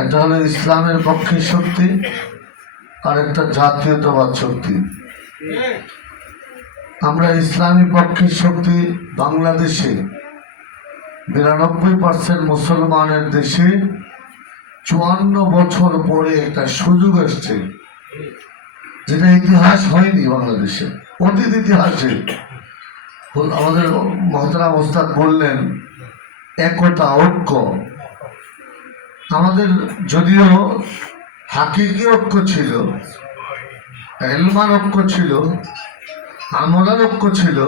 একটা হলো ইসলামের পক্ষে শক্তি আর একটা জাতীয়তাবাদ শক্তি। আমরা ইসলামী পক্ষের শক্তি বাংলাদেশে 92% মুসলমানের দেশে 54 বছর পরে একটা সুযোগ আসছে, যেটা ইতিহাস হয়নি বাংলাদেশে। অতীত ইতিহাসে আমাদের মহতারাম ওস্তাদ বললেন একতা, ঐক্য। আমাদের যদিও হাকিকি ঐক্য ছিল, এলমান ঐক্য ছিল, আমলার ঐক্য ছিল,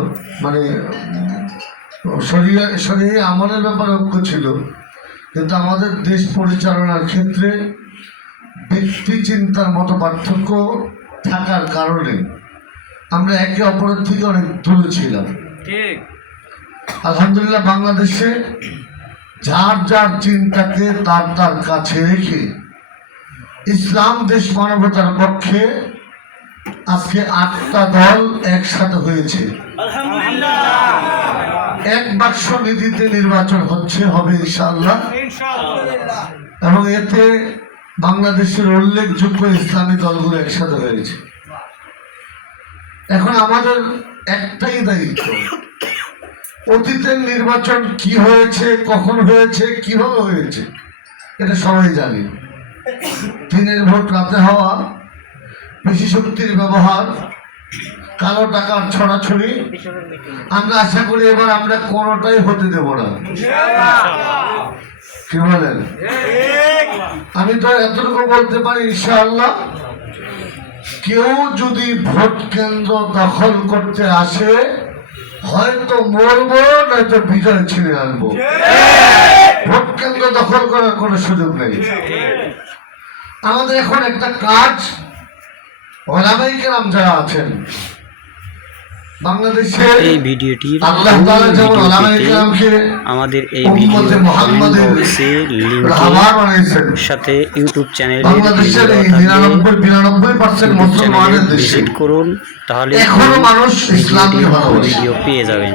মানে শরীয়ত আমলের ব্যাপারে ঐক্য ছিল, কিন্তু আমাদের দেশ পরিচালনার ক্ষেত্রে ব্যক্তি চিন্তার মতো পার্থক্য থাকার কারণে আমরা একে অপরের থেকে অনেক দূরে ছিলাম। আলহামদুলিল্লাহ বাংলাদেশে যার যার চিন্তাকে তার তার কাছে রেখে ইসলাম দেশ মানবতার পক্ষে আজকে 8টা দল একসাথে হয়েছে। এক বাক্স নীতিতে নির্বাচন হবে ইনশাআল্লাহ, এবং এতে বাংলাদেশের উল্লেখযোগ্য ইসলামী দলগুলো একসাথে হয়েছে। এখন আমাদের একটাই দায়িত্ব, অতীতের নির্বাচন কি হয়েছে, কখন হয়েছে, কিভাবে হয়েছে এটা সবাই জানি। দিনের ভোট রাতে হওয়া, বেশি শক্তির ব্যবহার, কালো টাকার ছড়াছড়ি, আমরা আশা করি এবার আমরা কোনোটাই হতে দেব না। কি বলেন? আমি তো এতটুকু বলতে পারি ইনশাআল্লাহ, কেউ যদি ভোট কেন্দ্র দখল করতে আসে হয়তো মরবো, নয়তো বিজয় ছিনে আনবো। ভোট কেন্দ্র দখল করার কোনো সুযোগ নেই। আমাদের এখন একটা কাজ, ওলামায়ে কেরাম যারা আছেন বাংলাদেশে, এই ভিডিওটি আল্লাহ তাআলা যেমন ওলামায়ে কেরামকে আমাদের এই উম্মতে মুহাম্মাদের রাহবার বানাইছেন, সাথে ইউটিউব চ্যানেলে বাংলাদেশের এই 99% মুসলমানের দেশে ভিজিট করুন, তাহলে এখনো মানুষ ইসলামকে ভালোবাসে, ভিডিও পেয়ে যাবেন।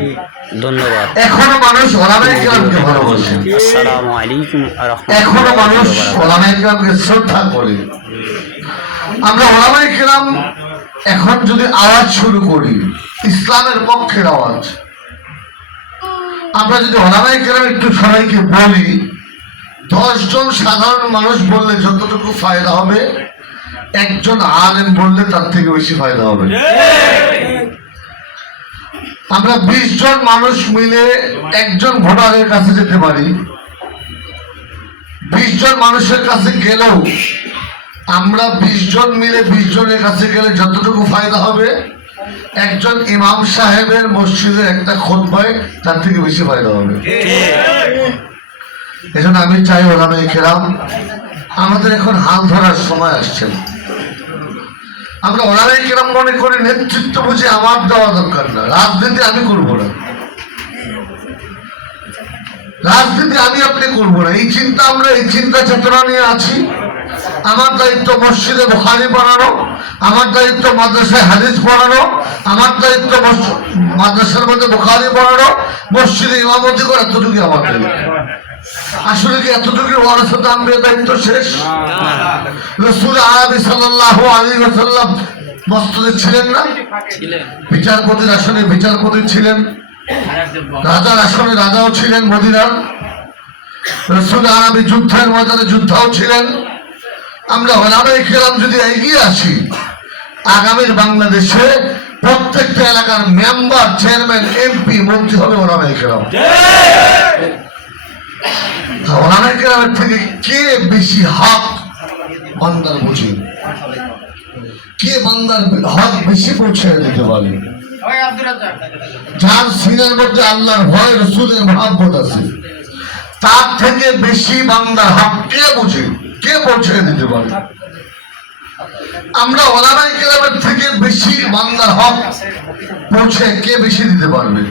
ধন্যবাদ। এখনো মানুষ ওলামায়ে কেরামকে ভালোবাসে, আসসালামু আলাইকুম ওয়া রাহমাতুল্লাহি এখনো মানুষ ওলামায়ে কেরামকে শ্রদ্ধা করে। আমরা ওলামায়ে কেরাম এখন যদি আওয়াজ শুরু করি, ইসলামের পক্ষের আওয়াজ, আমরা যদি ওলামায়ে কেরাম একটু সবাইকে বলি, 10 জন সাধারণ মানুষ বললে যতটুকু ফায়দা হবে, একজন আলেম বললে তার থেকে বেশি ফায়দা হবে। আমরা 20 জন মানুষ মিলে একজন ভোটারের কাছে যেতে পারি, 20 জন মানুষের কাছে গেলেও আমরা 20 জন মিলে 20 জনের কাছে গেলে যতটুকু ফায়দা হবে, একজন ইমাম সাহেবের মসজিদে একটা খুতবায় তার থেকে বেশি ফায়দা হবে। এজন্য আমি চাই ওলামায়ে কেরাম, আমাদের এখন হাল ধরার সময় আসছে। আমরা ওলামায়ে কেরাম মনে করি নেতৃত্ব বুঝে আমার দেওয়া দরকার না, রাজনীতি আমি করব না, রাজনীতি আমি আপনি করবো না, এই চিন্তা, আমরা এই চিন্তা চেতনা নিয়ে আছি। আমার দায়িত্ব মসজিদে বুখারী পড়ানো, আমার দায়িত্ব মাদ্রাসায় হাদিস পড়ানো, আমার দায়িত্ব মাদ্রাসার মধ্যে বুখারী পড়ানো, মসজিদে ইমামতি করা, এতটুকু আমার দায়িত্ব। আসলে কি এতটুকু ওয়ারাসাতুল আম্বিয়া দায়িত্ব শেষ? রাসূল আরবি সাল্লাল্লাহু আলাইহি ওয়াসাল্লাম মসজিদে ছিলেন না? বিচারপতির আসনে বিচারপতি ছিলেন, রাজার আসনে রাজাও ছিলেন মদিনার। রাসূল আরবি যুদ্ধের ময়দানে যোদ্ধাও ছিলেন। আমরা ওলামায়ে কেরাম যদি এগিয়ে আসি, আগামীর বাংলাদেশে প্রত্যেকটা এলাকার মেম্বার, চেয়ারম্যান, এমপি, মন্ত্রী হবে ওলামায়ে কেরাম। ওলামায়ে কেরামের থেকে কে বেশি হক বান্দার বুঝি, কে বান্দার হক বেশি পৌঁছে দিতে পারে, যার সিনার মধ্যে আল্লাহর ভয়, রাসূলের মহব্বত আছে, তার থেকে বেশি বান্দার হক কে বুঝে, কে পৌঁছে দিতে পারে? আমরা ওলামায়ে কেরামের থেকে বেশি বান্দার হক পৌঁছে কে বেশি দিতে পারবে?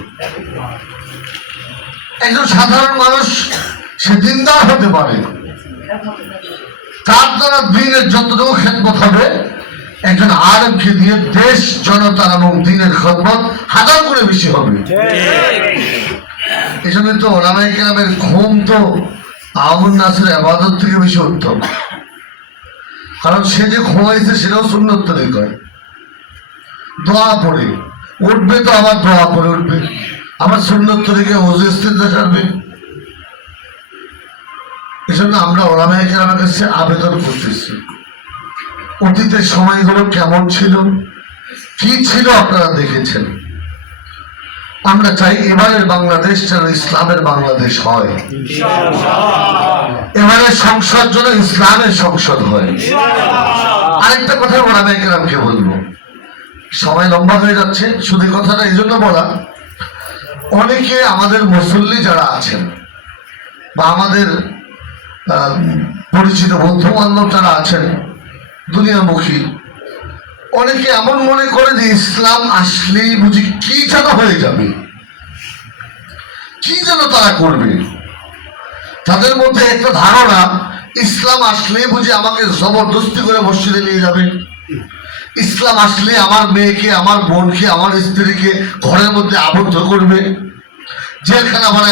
একজন সাধারণ মানুষ সে দিনদার হতে পারে, তার দ্বারা দ্বীনের যতটুকু খেদমত হবে, একজন আলেমকে দিয়ে দেশ, জনতা এবং দ্বীনের খেদমত 1000 গুণে বেশি হবে। এই জন্য তো ওলামায়ে কেরামের ঘুম তো আমর নাসের আবাদত থেকে বেশি উত্তম, কারণ সে যে ঘুমাইছে সেটাও সুন্নত তরিকায় দোয়া পড়ে উঠবে, তো আবার দোয়া পড়ে উঠবে, আবার সুন্নত তরিকায় ওযু ইস্তিনজা করবে। এই জন্য আমরা ওলামায়ে কেরামের কাছে আবেদন করতেছি, অতীতের সময়গুলো কেমন ছিল, কি ছিল আপনারা দেখেছেন। আমরা চাই এবারের বাংলাদেশ যেন ইসলামের বাংলাদেশ হয়, এবারের সংসদ যেন ইসলামের সংসদ হয়। আরেকটা কথা ওলামায়ে কেরামকে বলবো, সময় লম্বা হয়ে যাচ্ছে, শুধু কথাটা এই জন্য বলা, অনেকে আমাদের মুসল্লি যারা আছেন বা আমাদের পরিচিত বন্ধু বান্ধব যারা আছেন দুনিয়ামুখী, অনেকে এমন মনে করে যে ইসলাম আসলেই বুঝি কি যেন হয়ে যাবে, কি যেন তারা করবে। তাদের মধ্যে একটা ধারণা, ইসলাম আসলেই বুঝি আমাকে জবরদস্তি করে মসজিদে নিয়ে যাবে, ইসলাম আসলে আমার মেয়েকে, আমার বোনকে, আমার স্ত্রীকে ঘরের মধ্যে আবদ্ধ করবে, জেলখানা বানায়